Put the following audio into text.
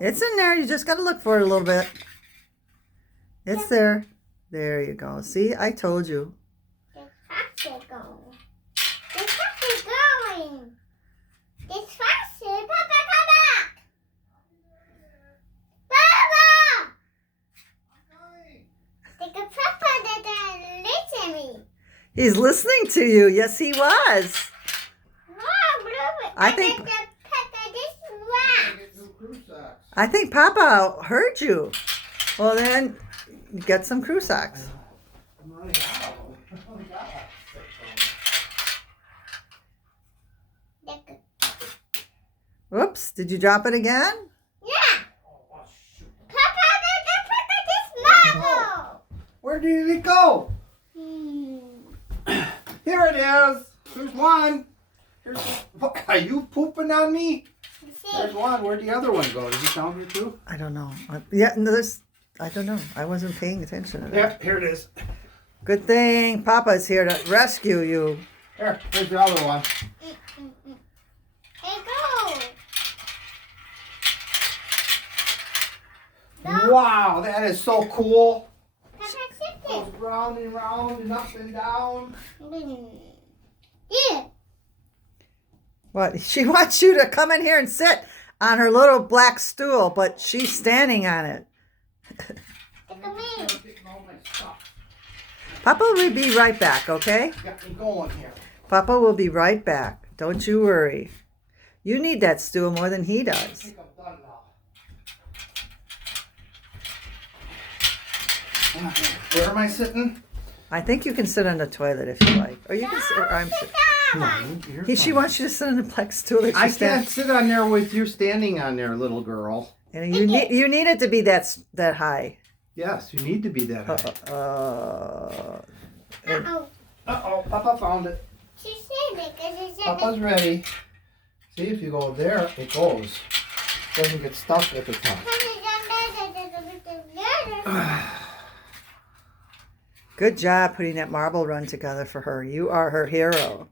It's in there. You just got to look for it a little bit. It's there. There you go. See, I told you. There's faster going. There's faster going. There's faster. Papa, come back. Papa! There's a papa that listen me. He's listening to you. Yes, he was. I think- I think Papa heard you. Well, then get some crew socks. Whoops, did you drop it again? Yeah. Papa, this marble. Where did it go? Hmm. Here it is. There's one. Here's what, are you pooping on me? There's one. Where'd the other one go? Did he down here too? I don't know. Yeah, no, there's. I don't know. I wasn't paying attention to that. Yeah, here it is. Good thing Papa's here to rescue you. Here's the other one. Hey, go. Wow, that is so cool. Papa, sit Goes round and round and up and down. Yeah. What? She wants you to come in here and sit on her little black stool, but she's standing on it. Look at me. Papa will be right back, okay? Got me going here. Papa will be right back. Don't you worry. You need that stool more than he I does. think I'm done now. Where am I sitting? I think you can sit on the toilet if you like. Or you can sit, or I'm sitting. She wants you to sit on the black stool that I she's can't standing. sit on there with you standing on there, little girl. And you need it to be that high. Yes, you need to be that high. Uh-oh. Uh-oh, Papa found it. She said it because she said Papa's ready. See, if you go there, it goes. Doesn't get stuck at the top. Good job putting that marble run together for her. You are her hero.